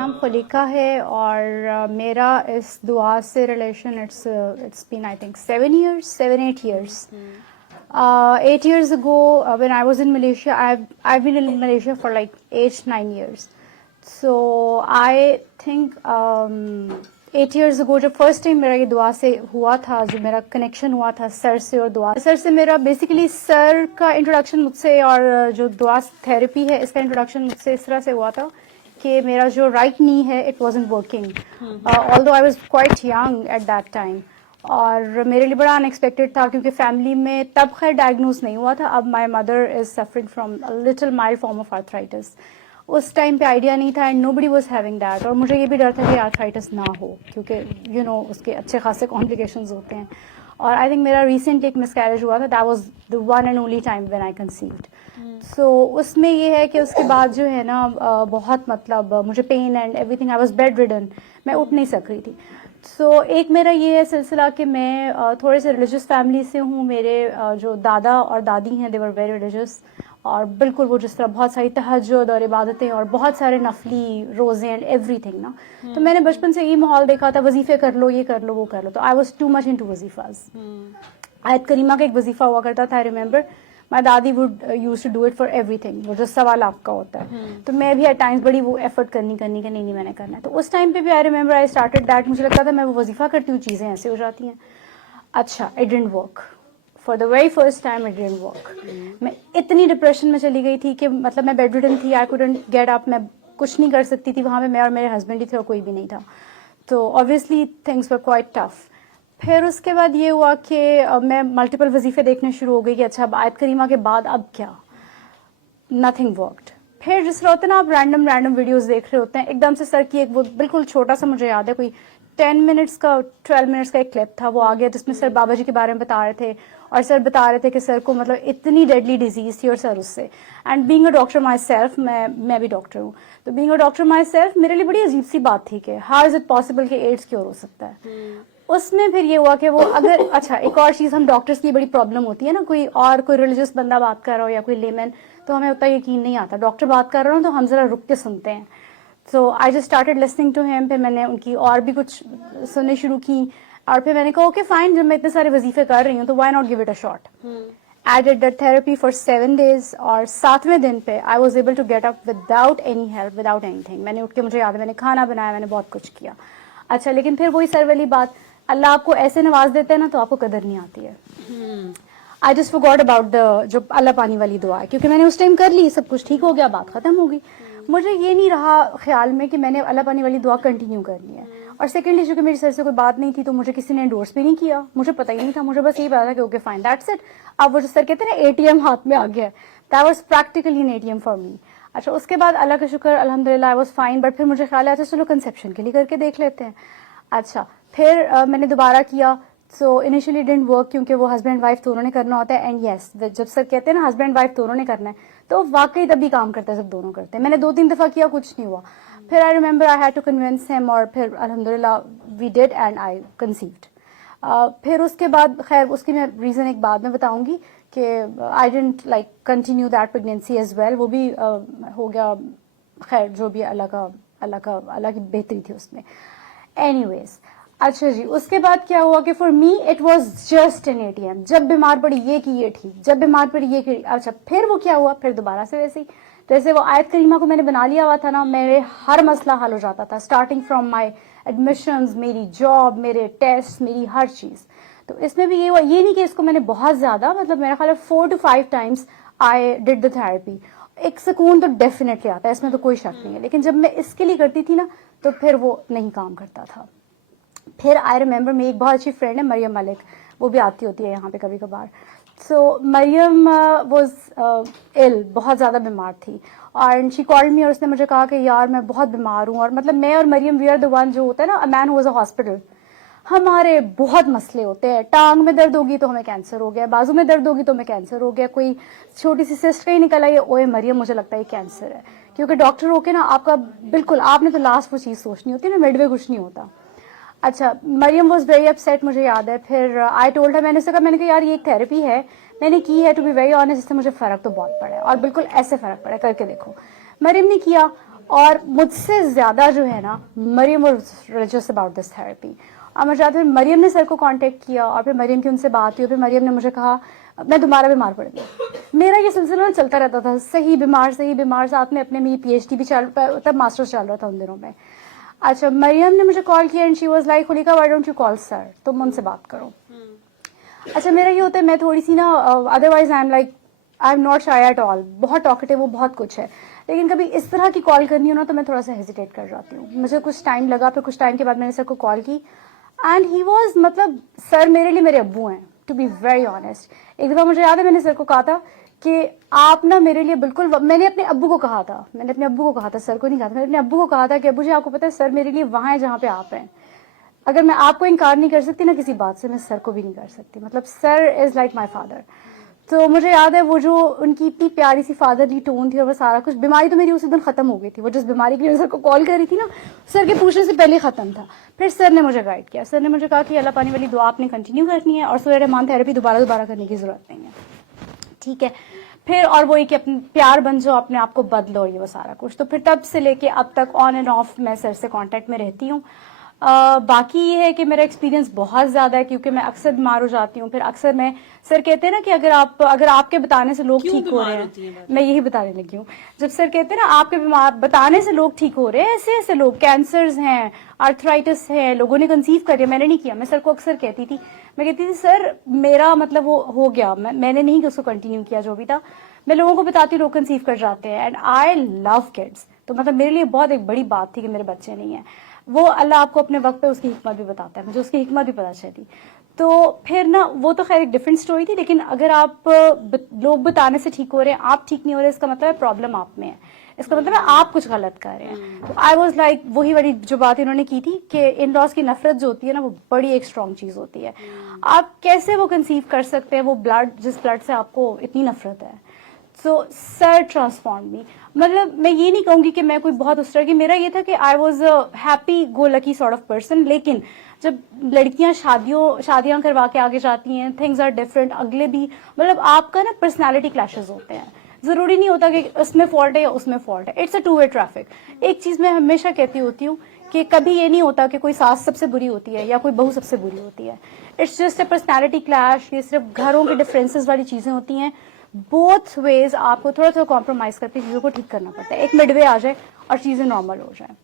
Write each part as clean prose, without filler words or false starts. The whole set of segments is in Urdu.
نام خلیقہ ہے اور میرا اس دعا سے relation it's been I think 7 8 years. 8 years ago when I was in Malaysia, I've been in Malaysia for like 8-9 years. So I think 8 years ago جب فرسٹ ٹائم میرا یہ دعا سے ہوا تھا, جو میرا کنیکشن ہوا تھا سر سے اور دعا سر سے, میرا بیسیکلی سر کا انٹروڈکشن مجھ سے اور جو دعا تھراپی ہے اس کا انٹروڈکشن مجھ سے اس طرح سے ہوا تھا کہ میرا جو رائٹ نی ہے it wasn't working, although I was quite young at that time. اور میرے لیے بڑا ان ایکسپیکٹڈ تھا کیونکہ فیملی میں تب خیر ڈائگنوز نہیں ہوا تھا. اب my mother is suffering from little mild form of arthritis. اس ٹائم پہ آئیڈیا نہیں تھا and nobody was having that. اور مجھے یہ بھی ڈر تھا کہ آرتھرائٹس نہ ہو کیونکہ اس کے اچھے خاصے کمپلیکیشنز ہوتے ہیں. اور آئی تھنک میرا ریسنٹلی ایک مس کیریج ہوا تھا, that was the one and only time when I conceived. So اس میں یہ ہے کہ اس کے بعد جو ہے نا بہت مطلب مجھے pain and everything, I was bedridden, میں اٹھ نہیں سک رہی تھی. سو ایک میرا یہ ہے سلسلہ کہ میں تھوڑے سے ریلیجیس فیملی سے ہوں. میرے جو دادا اور دادی ہیں دے ور ویری ریلیجیس, اور بالکل وہ جس طرح بہت ساری تہجد اور عبادتیں اور بہت سارے نفلی روزے اینڈ ایوری تھنگ نا. تو میں نے بچپن سے یہ ماحول دیکھا تھا, وظیفے کر لو, یہ کر لو, وہ کر لو. تو I was too much into وظیفاز. آیت کریمہ کا ایک وظیفہ ہوا کرتا تھا, آئی ریمبر مائی دادی would use to do it for everything, وہ جو 1.25 لاکھ کا ہوتا ہے. تو میں بھی ایٹ ٹائمز بڑی وہ ایفرٹ کرنی کہ نہیں میں نے کرنا ہے. تو اس ٹائم پہ بھی آئی ریمبر آئی اسٹارٹڈ دیٹ, مجھے لگتا تھا میں وہ وظیفہ کرتی ہوں چیزیں ایسے ہو جاتی ہیں. اچھا, it didn't work. For the very first time it didn't work. میں اتنی ڈپریشن میں چلی گئی تھی کہ مطلب میں بیڈ ریڈن تھی, آئی کوڈنٹ گیٹ اپ, میں کچھ نہیں کر سکتی تھی. وہاں پہ میں اور میرے ہسبینڈ ہی تھے اور کوئی بھی نہیں تھا. تو obviously things were quite tough. پھر اس کے بعد یہ ہوا کہ میں ملٹیپل وظیفے دیکھنے شروع ہو گئی کہ اچھا اب آیت کریمہ کے بعد اب کیا, نتھنگ ورکڈ. پھر جس طرح ہوتا ہے نا, آپ رینڈم ویڈیوز دیکھ رہے ہوتے ہیں, ایک دم سے سر کی ایک وہ بالکل چھوٹا سا, مجھے یاد ہے کوئی 10 منٹس کا 12 منٹس کا ایک کلپ تھا, وہ آ گیا جس میں سر بابا جی کے بارے میں بتا رہے تھے. اور سر بتا رہے تھے کہ سر کو مطلب اتنی ڈیڈلی ڈیزیز تھی, اور سر اس سے, and being a doctor my self, میں بھی ڈاکٹر ہوں, تو being a doctor my self میرے لیے بڑی عجیب سی بات تھی کہ ہاؤ از اٹ پاسبل کہ ایڈس کیور ہو سکتا ہے. اس میں پھر یہ ہوا کہ وہ اگر اچھا ایک اور چیز, ہم ڈاکٹرس کی بڑی پرابلم ہوتی ہے نا, کوئی ریلیجیس بندہ بات کر رہا ہو یا کوئی لیمن, تو ہمیں اتنا یقین نہیں آتا. ڈاکٹر بات کر رہا ہوں تو ہم ذرا رک کے سنتے ہیں. So I just started listening to him. پھر میں نے ان کی اور بھی کچھ سننے شروع کی, اور پھر میں نے کہا اوکے فائن, جب میں اتنے سارے وظیفے کر رہی ہوں تو why not give it a shot. I did that therapy for 7 days, اور 7ویں دن پہ I was able to get up without any help, without anything. میں نے اٹھ کے, مجھے یاد ہے میں نے کھانا بنایا, میں نے بہت کچھ کیا. اچھا, لیکن پھر وہی سر والی بات, اللہ آپ کو ایسے نواز دیتے ہیں نا تو آپ کو قدر نہیں آتی ہے. I just forgot about جو اللہ پانی والی دعا ہے, کیونکہ میں نے اس ٹائم کر لی, سب کچھ ٹھیک ہو گیا, بات ختم ہو گئی. مجھے یہ نہیں رہا خیال میں کہ میں نے اللہ پانی والی دعا کنٹینیو کرنی ہے. اور سیکنڈلی چونکہ میری سر سے کوئی بات نہیں تھی تو مجھے کسی نے انڈورس بھی نہیں کیا, مجھے پتہ ہی نہیں تھا. مجھے بس یہی پتا تھا کہ اوکے فائن دیٹس اٹ. اب وہ جو سر کہتے ہیں نا ATM ہاتھ میں آ گیا, that was practically an ATM for me. اچھا, اس کے بعد اللہ کا شکر الحمدللہ آئی واز فائن. بٹ پھر مجھے خیال آیا چلو کنسیپشن کے لیے کر کے دیکھ لیتے ہیں. اچھا, پھر میں نے دوبارہ کیا. سو انیشلی ڈنٹ ورک کیونکہ وہ ہسبینڈ وائف دونوں نے کرنا ہوتا ہے. اینڈ یس, جب سر کہتے ہیں نا ہسبینڈ وائف دونوں نے کرنا ہے تو واقعی تبھی کام کرتا ہے جب دونوں کرتے ہیں. میں نے 2-3 دفعہ کیا, کچھ نہیں ہوا. پھر I remember I had to convince him, اور پھر الحمدللہ we did and I conceived. پھر اس کے بعد خیر اس کی میں ریزن ایک بعد میں بتاؤں گی کہ I didn't like continue that pregnancy as well. وہ بھی ہو گیا خیر, جو بھی اللہ کی بہتری تھی اس میں. اینی ویز, اچھا جی, اس کے بعد کیا ہوا کہ for me it was just an ATM. جب بیمار پڑی یہ کی یہ ٹھیک, جب بیمار پڑی یہ کی. اچھا, پھر وہ کیا ہوا, پھر دوبارہ سے ویسے ہی جیسے وہ آیت کریمہ کو میں نے بنا لیا ہوا تھا نا, میرے ہر مسئلہ حل ہو جاتا تھا, اسٹارٹنگ فرام مائی ایڈمیشنز, میری جاب, میرے ٹیسٹ, میری ہر چیز. تو اس میں بھی یہ ہوا, یہ نہیں کہ اس کو میں نے بہت زیادہ, مطلب میرا خیال ہے 4 to 5 times I did the therapy. ایک سکون تو ڈیفینیٹلی آتا ہے, اس میں تو کوئی شک نہیں ہے. لیکن جب میں اس کے لیے کرتی تھی نا تو پھر وہ نہیں کام کرتا تھا. پھر آئی ریمبر میری ایک بہت اچھی فرینڈ ہے مریم ملک, وہ بھی آتی ہوتی ہے یہاں پہ کبھی کبھار. سو مریم واز ill, بہت زیادہ بیمار تھی, اور شی کالڈ می, اور اس نے مجھے کہا کہ یار میں بہت بیمار ہوں. اور مطلب میں اور مریم وی آر دا ون, جو ہوتا ہے نا اے مین ہو واز اے ہاسپٹل. ہمارے بہت مسئلے ہوتے ہیں, ٹانگ میں درد ہوگی تو ہمیں کینسر ہو گیا, بازو میں درد ہوگی تو ہمیں کینسر ہو گیا, کوئی چھوٹی سی سسٹ کہیں نکل آئی, اوے مریم مجھے لگتا ہے کینسر ہے. کیونکہ ڈاکٹر ہو کے نا آپ کا بالکل, آپ نے تو لاسٹ وہ چیز سوچنی ہوتی ہے نا, مڈ وے کچھ نہیں ہوتا. اچھا, مریم واز ویری اپسیٹ, مجھے یاد ہے. پھر آئی ٹولڈ ہر, میں نے اس سے کہا, میں نے کہا یار یہ ایک تھراپی ہے, میں نے کی ہے, ٹو بی ویری آنیسٹ اس سے مجھے فرق تو بہت پڑا ہے, اور بالکل ایسے فرق پڑا ہے, کر کے دیکھو. مریم نے کیا, اور مجھ سے زیادہ جو ہے نا Maryam was religious about this therapy. اور مجھے یاد ہے مریم نے سر کو کانٹیکٹ کیا اور پھر مریم کی ان سے بات ہوئی, پھر مریم نے مجھے کہا میں دوبارہ بیمار پڑ گئی. میرا یہ سلسلہ چلتا رہتا تھا, صحیح بیمار, ساتھ میں اپنے میری PhD بھی تب ماسٹرز چل رہا تھا ان دنوں میں. اچھا مریم نے مجھے کال کیا and she was like Khaliqa why don't you call sir, تم ان سے بات کرو. اچھا میرا یہ ہوتا ہے میں تھوڑی سی نا otherwise I am not shy at all, بہت ٹاکٹیو, وہ بہت کچھ ہے, لیکن کبھی اس طرح کی کال کرنی ہو نا تو میں تھوڑا سا ہیزیٹیٹ کر جاتی ہوں. مجھے کچھ ٹائم لگا, پھر کچھ ٹائم کے بعد میں نے سر کو کال کی اینڈ ہی واز, مطلب سر میرے لیے میرے ابو ہیں, ٹو بی ویری آنیسٹ. ایک دفعہ مجھے یاد ہے میں نے سر کو کہا تھا کہ آپ نا میرے لیے بالکل, میں نے اپنے ابو کو کہا تھا, سر کو نہیں کہا تھا, میں نے اپنے ابو کو کہا تھا کہ ابو جی آپ کو پتا ہے سر میرے لیے وہاں ہے جہاں پہ آپ ہیں. اگر میں آپ کو انکار نہیں کر سکتی نا کسی بات سے, میں سر کو بھی نہیں کر سکتی. مطلب سر از لائک مائی فادر. تو مجھے یاد ہے وہ جو ان کی اتنی پیاری سی فادرلی ٹون تھی اور وہ سارا کچھ, بیماری تو میری اسی دن ختم ہو گئی تھی, وہ جس بیماری کے لیے سر کو کال کر رہی تھی نا سر کے پوچھنے سے پہلے ختم تھا. پھر سر نے مجھے گائڈ کیا, سر نے مجھے کہا کہ اللہ پانی والی دعا آپ نے کنٹینیو کرنی ہے اور سورہ رحمان تھراپی دوبارہ کرنے کی ضرورت نہیں ہے, ٹھیک ہے. پھر اور وہی کہ اپنے پیار بن جاؤ, اپنے آپ کو بدلو, یہ وہ سارا کچھ. تو پھر تب سے لے کے اب تک آن اینڈ آف میں سر سے کانٹیکٹ میں رہتی ہوں. باقی یہ ہے کہ میرا ایکسپیرینس بہت زیادہ ہے کیونکہ میں اکثر بیمار ہو جاتی ہوں. پھر اکثر میں, سر کہتے ہیں نا کہ اگر آپ کے بتانے سے لوگ ٹھیک ہو رہے ہیں, میں یہی بتانے لگی ہوں, جب سر کہتے ہیں نا آپ کے بتانے سے لوگ ٹھیک ہو رہے ہیں, ایسے ایسے لوگ, کینسرز ہیں, آرتھرائٹس ہے, لوگوں نے کنسیو کر لیا, میں نے نہیں کیا. میں سر کو اکثر کہتی تھی, میں کہتی تھی سر میرا مطلب وہ ہو گیا, میں نے نہیں اس کو کنٹینیو کیا جو بھی تھا. میں لوگوں کو بتاتی ہوں لوگ کنسیو کر جاتے ہیں, اینڈ آئی لو کڈس. تو مطلب میرے لیے بہت ایک بڑی بات تھی کہ میرے بچے نہیں ہیں. وہ اللہ آپ کو اپنے وقت پہ اس کی حکمت بھی بتاتا ہے, مجھے اس کی حکمت بھی پتہ چلی. تو پھر نا وہ تو خیر ایک ڈفرینٹ اسٹوری تھی, لیکن اگر آپ لوگ بتانے سے ٹھیک ہو رہے ہیں, آپ ٹھیک نہیں ہو رہے, اس کا مطلب ہے پرابلم آپ میں ہے, اس کا مطلب ہے آپ کچھ غلط کر رہے ہیں. تو آئی واز لائک, وہی والی جو بات انہوں نے کی تھی کہ ان لاز کی نفرت جو ہوتی ہے نا وہ بڑی ایک اسٹرانگ چیز ہوتی ہے. آپ کیسے وہ کنسیو کر سکتے ہیں, وہ بلڈ, جس بلڈ سے آپ کو اتنی نفرت ہے. سو سر ٹرانسفارم می. مطلب میں یہ نہیں کہوں گی کہ میں کوئی بہت اس طرح کی, میرا یہ تھا کہ I was a happy go lucky sort of person. لیکن جب لڑکیاں شادیاں کروا کے آگے جاتی ہیں, تھنگز آر ڈفرینٹ, اگلے بھی مطلب آپ کا نا پرسنالٹی کلیشز ہوتے ہیں. ضروری نہیں ہوتا کہ اس میں فالٹ ہے یا اس میں فالٹ ہے, it's a two way traffic. ایک چیز میں ہمیشہ کہتی ہوتی ہوں کہ کبھی یہ نہیں ہوتا کہ کوئی ساس سب سے بری ہوتی ہے یا کوئی بہو سب سے بری ہوتی ہے. It's just a personality clash, یہ صرف گھروں کے ڈفرینسز والی چیزیں ہوتی ہیں. بوتھ ویز آپ کو تھوڑا کمپرومائز کر کے چیزوں کو ٹھیک کرنا پڑتا ہے, ایک مڈ وے آ جائے اور چیزیں نارمل ہو جائیں.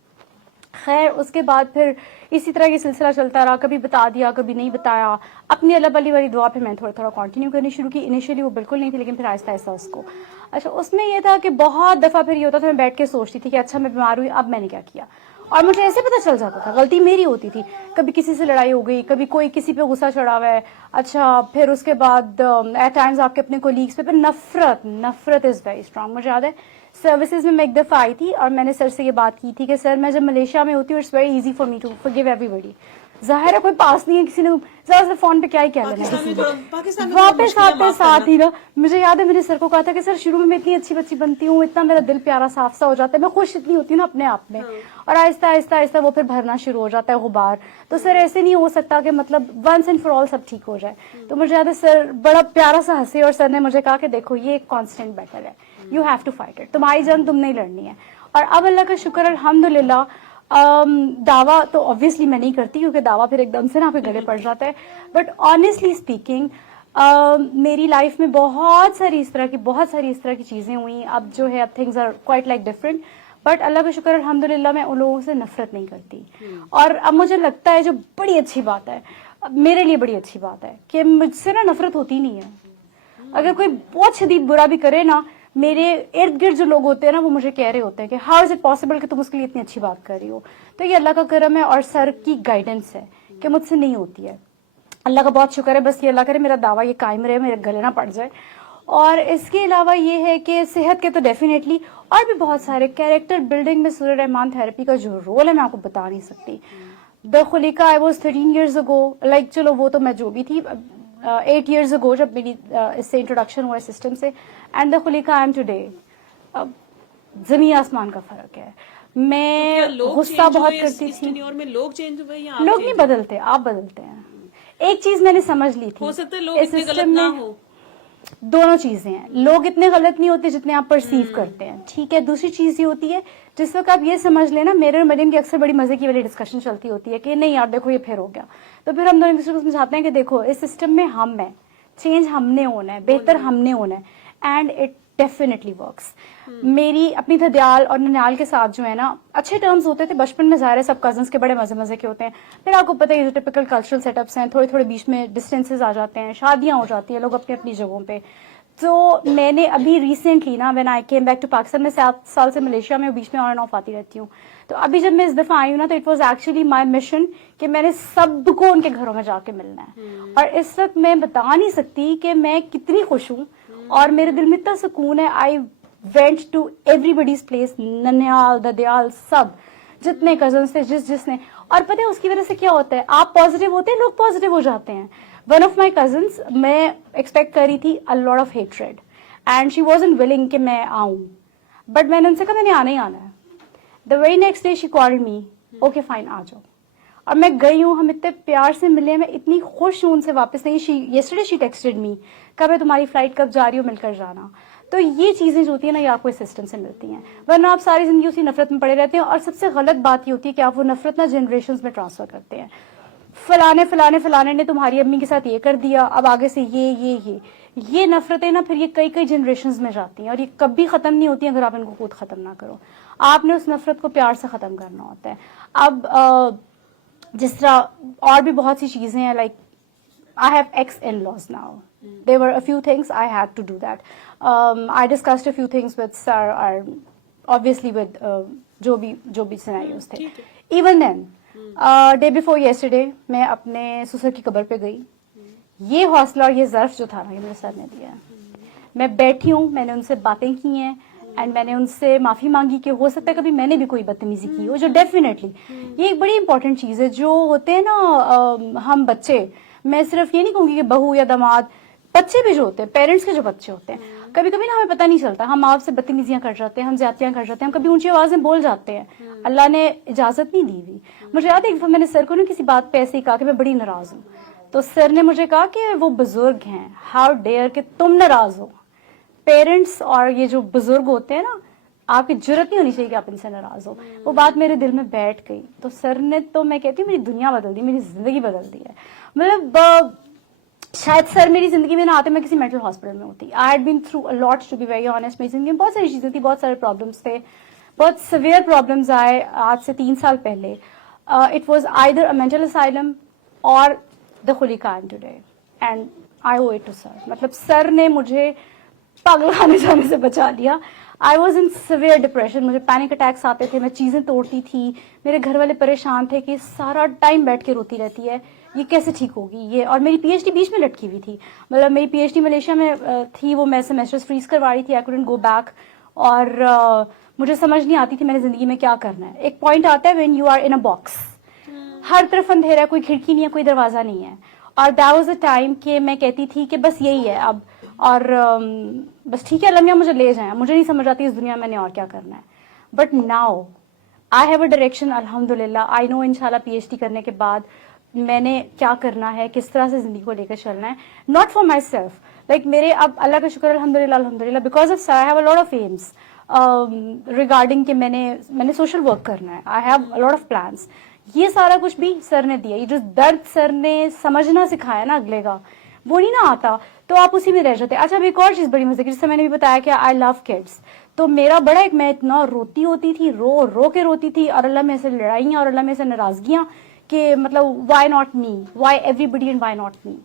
خیر اس کے بعد پھر اسی طرح یہ سلسلہ چلتا رہا, کبھی بتا دیا کبھی نہیں بتایا. اپنی اللہ بلی والی دعا پھر میں تھوڑا کنٹینیو کرنی شروع کی. انیشیلی وہ بالکل نہیں تھی, لیکن پھر آہستہ آہستہ اس کو. اچھا اس میں یہ تھا کہ بہت دفعہ پھر یہ ہوتا تھا, میں بیٹھ کے سوچتی تھی کہ اچھا میں بیمار ہوئی, اب میں نے کیا کیا, اور مجھے ایسے پتہ چل جاتا تھا غلطی میری ہوتی تھی. کبھی کسی سے لڑائی ہو گئی, کبھی کوئی کسی پہ غصہ چڑھا ہوا ہے. اچھا پھر اس کے بعد ایٹ ٹائمز آپ کے اپنے کولیگس پہ نفرت از ویری اسٹرانگ. مجھے یاد ہے سروسز میں ایک دفعہ آئی تھی اور میں نے سر سے یہ بات کی تھی کہ سر میں جب ملیشیا میں ہوتی ہوں it's very easy for me to forgive everybody. ظاہر ہے کوئی پاس نہیں ہے, کسی نے زیادہ سے فون پہ کیا ہی کہہ لینا. واپس آتے ساتھ ہی نا مجھے یاد ہے میں نے سر کو کہا تھا کہ سر شروع میں اتنی اچھی بچی بنتی ہوں, اتنا میرا دل پیارا صاف سا ہو جاتا ہے, میں خوش اتنی ہوتی ہوں نا اپنے آپ میں, اور آہستہ آہستہ وہ پھر بھرنا شروع ہو جاتا ہے غبار. تو سر ایسے نہیں ہو سکتا کہ مطلب ونس اینڈ فار آل سب ٹھیک ہو جائے. تو مجھے یاد ہے سر بڑا پیارا سا ہنسے اور سر نے مجھے کہا کہ دیکھو یہ ایک کانسٹنٹ بیٹل ہے, you have to fight it, تمہاری جنگ تم نہیں لڑنی ہے. اور اب اللہ کا شکر الحمدللہ. دعویٰ تو obviously میں نہیں کرتی کیونکہ دعویٰ پھر ایک دم سے نا پہ گلے پڑ جاتا ہے, بٹ آنیسٹلی اسپیکنگ میری لائف میں بہت ساری اس طرح کی چیزیں ہوئیں. اب جو ہے اب things are quite like different, but اللہ کا شکر الحمدللہ میں ان لوگوں سے نفرت نہیں کرتی. اور اب مجھے لگتا ہے جو بڑی اچھی بات ہے, میرے لیے بڑی اچھی بات ہے کہ مجھ سے نا نفرت ہوتی نہیں ہے. اگر کوئی بہت شدید برا بھی کرے نا, میرے ارد گرد جو لوگ ہوتے ہیں نا وہ مجھے کہہ رہے ہوتے ہیں کہ ہاؤ از اٹ پاسبل کہ تم اس کے لیے اتنی اچھی بات کر رہی ہو. تو یہ اللہ کا کرم ہے اور سر کی گائیڈنس ہے کہ مجھ سے نہیں ہوتی ہے. اللہ کا بہت شکر ہے, بس یہ اللہ کرے میرا دعویٰ یہ قائم رہے, میرے گلے نہ پڑ جائے. اور اس کے علاوہ یہ ہے کہ صحت کے تو ڈیفینیٹلی اور بھی بہت سارے کیریکٹر بلڈنگ میں سورہ رحمان تھراپی کا جو رول ہے میں آپ کو بتا نہیں سکتی. The Khaliqa I was 13 years ago, like چلو وہ تو میں جو بھی تھی 8 years ago جب میری اس سے انٹروڈکشن ہوا سسٹم سے, and the Khaliqa I am today. زمین آسمان کا فرق ہے. میں غصہ بہت کرتی تھی. لوگ نہیں بدلتے, آپ بدلتے ہیں. ایک چیز میں نے سمجھ لی تھی, ہو سکتا ہے لوگ اتنے غلط نہ ہو. دونوں چیزیں ہیں, لوگ اتنے غلط نہیں ہوتے جتنے آپ پرسیو کرتے ہیں, ٹھیک ہے. دوسری چیز یہ ہوتی ہے جس وقت آپ یہ سمجھ لیں نا, میرے اور مریم کی اکثر بڑی مزے کی والی ڈسکشن چلتی ہوتی ہے کہ نہیں یار دیکھو یہ پھر ہو گیا, تو پھر ہم دونوں ایک دوسرے کو سمجھاتے ہیں کہ دیکھو اس سسٹم میں ہم ہیں, چینج ہم نے ہونا ہے, بہتر ہم نے ہونا ہے, اینڈ اٹ ڈیفینیٹلی ورکس. میری اپنی دھدیال اور ننیال کے ساتھ جو ہے نا اچھے ٹرمز ہوتے تھے بچپن میں, ظاہر ہے سب کزنس کے بڑے مزے مزے کے ہوتے ہیں. پھر آپ کو پتہ ہے جو ٹپکل کلچرل سیٹ اپس ہیں, تھوڑے تھوڑے بیچ میں ڈسٹینسز آ جاتے ہیں, شادیاں ہو جاتی ہیں, لوگ اپنی اپنی جگہوں پہ. تو میں نے ابھی ریسنٹلی نا when I came back to Pakistan, میں 7 سال سے ملیشیا میں بیچ میں آن اینڈ آف آتی رہتی ہوں, تو ابھی جب میں اس دفعہ آئی ہوں نا تو it was actually my mission کہ میں نے سب کو ان کے گھروں میں جا کے ملنا ہے. اور اس وقت میں بتا نہیں سکتی کہ میں کتنی خوش ہوں اور میرے دل میں اتنا سکون ہے. I went to everybody's place, ننیال, ددیال, سب جتنے کزنس تھے جس نے. اور پتہ ہے اس کی وجہ سے کیا ہوتا ہے, آپ پازیٹیو ہوتے ہیں, لوگ پازیٹیو ہو جاتے ہیں. ون آف مائی کزنس, میں ایکسپیکٹ کر رہی تھی a lot of hatred and she wasn't willing کہ میں آؤں, بٹ میں نے ان سے کہا میں نے آنا ہی آنا ہے. the very next day she called me, okay fine آ جاؤ. اور میں گئی ہوں, ہم اتنے پیار سے ملے, میں اتنی خوش ہوں ان سے واپس نہیں. yesterday she texted me کب ہے تمہاری فلائٹ, کب جا رہی ہو, مل کر جانا. تو یہ چیزیں جو ہوتی ہیں نا یہ آپ کو اس سسٹم سے ملتی ہیں, ورنہ آپ ساری زندگی اسی نفرت میں پڑے رہتے ہیں. اور سب سے غلط بات یہ ہوتی ہے کہ آپ وہ نفرت نا جنریشنز میں ٹرانسفر کرتے ہیں. فلانے نے تمہاری امی کے ساتھ یہ کر دیا, اب آگے سے یہ نفرتیں نا پھر یہ کئی جنریشنز میں جاتی ہیں, اور یہ کبھی ختم نہیں ہوتی ہیں اگر آپ ان کو خود ختم نہ کرو. آپ نے اس نفرت کو پیار سے ختم کرنا ہوتا ہے. اب جس طرح اور بھی بہت سی چیزیں ہیں, like I have ex-in-laws now. There were a few things I had to do that. I discussed a few things with sir, or obviously with جو بھی scenarios تھے. Even then, day before yesterday, میں اپنے سسر کی قبر پہ گئی. یہ حوصلہ اور یہ ظرف جو تھا نا یہ میرے سر نے دیا ہے. میں بیٹھی ہوں, میں نے ان سے باتیں کی ہیں, اینڈ میں نے ان سے معافی مانگی کہ ہو سکتا ہے کبھی میں نے بھی کوئی بدتمیزی کی ہو, جو ڈیفینیٹلی یہ ایک بڑی امپورٹنٹ چیز ہے. جو ہوتے ہیں نا ہم بچے, میں صرف یہ نہیں کہوں گی کہ بہو یا داماد, بچے بھی جو ہوتے ہیں, پیرنٹس کے جو بچے ہوتے ہیں, کبھی کبھی نا ہمیں پتہ نہیں چلتا, ہم آپ سے بدتمیزیاں کر جاتے ہیں, ہم زیادتیاں کر جاتے ہیں, ہم کبھی اونچی آوازیں بول جاتے ہیں, اللہ نے اجازت نہیں دی ہوئی. مجھے یاد ہے میں نے سر کو نا کسی بات پہ ایسے ہی کہا کہ میں بڑی ناراض ہوں, تو سر نے مجھے کہا کہ وہ بزرگ ہیں, ہاؤ ڈیئر کہ تم ناراض ہو. پیرنٹس اور یہ جو بزرگ ہوتے ہیں نا, آپ کی جرت نہیں ہونی چاہیے کہ آپ ان سے ناراض ہو. وہ بات میرے دل میں بیٹھ گئی. تو سر نے تو میں کہتی ہوں میری دنیا بدل دی, میری زندگی بدل دی ہے. مطلب شاید سر میری زندگی میں نہ آتے میں کسی مینٹل ہاسپٹل میں ہوتی. I had been through a lot to be very honest. میری زندگی میں بہت ساری چیزیں تھیں, بہت سارے پرابلمس تھے, بہت سیویئر پرابلمس آئے آج سے 3 سال پہلے. It was either a mental asylum اور the Khaliqa today, and I owe it to sir. مطلب سر نے مجھے پاگل خانے جانے سے بچا لیا. I was in severe depression, مجھے پینک اٹیکس آتے تھے, میں چیزیں توڑتی تھی, میرے گھر والے پریشان تھے کہ سارا ٹائم بیٹھ کے روتی رہتی ہے, یہ کیسے ٹھیک ہوگی یہ. اور میری پی ایچ ڈی بیچ میں لٹکی ہوئی تھی, مطلب میری پی ایچ ڈی ملیشیا میں تھی, وہ میں سیمیسٹرز فریز کروا رہی تھی, آئی کوڈنٹ گو بیک, اور مجھے سمجھ نہیں آتی تھی میں نے زندگی میں کیا کرنا ہے. ایک پوائنٹ آتا ہے when you are in a box, ہر طرف اندھیرا ہے, کوئی کھڑکی نہیں ہے, کوئی دروازہ نہیں ہے. اور دیٹ واز اے ٹائم کہ میں کہتی تھی کہ بس یہی ہے اب, اور بس ٹھیک ہے اللہ میاں مجھے لے جائیں, مجھے نہیں سمجھ آتی اس دنیا میں نے اور کیا کرنا ہے. But now I have a direction, الحمد للہ. آئی نو انشاءاللہ پی ایچ ڈی کرنے کے بعد میں نے کیا کرنا ہے, کس طرح سے زندگی کو لے کر چلنا ہے. Not for myself, like میرے اب اللہ کا شکر الحمد للہ because of sir I have a lot of aims regarding کہ میں نے سوشل ورک کرنا ہے, I have a lot of plans. یہ سارا کچھ بھی سر نے دیا. یہ جو درد سر نے سمجھنا سکھایا نا اگلے کا, وہ نہیں نہ آتا تو آپ اسی میں رہ جاتے. اچھا اب ایک اور چیز بڑی مزے کی, جس سے میں نے بھی بتایا کہ آئی لو کڈس. تو میرا بڑا ایک, میں اتنا روتی ہوتی تھی, رو کے روتی تھی, اور اللہ میں سے لڑائیاں اور اللہ میں سے ناراضگیاں کہ مطلب why not me, why everybody and why not me.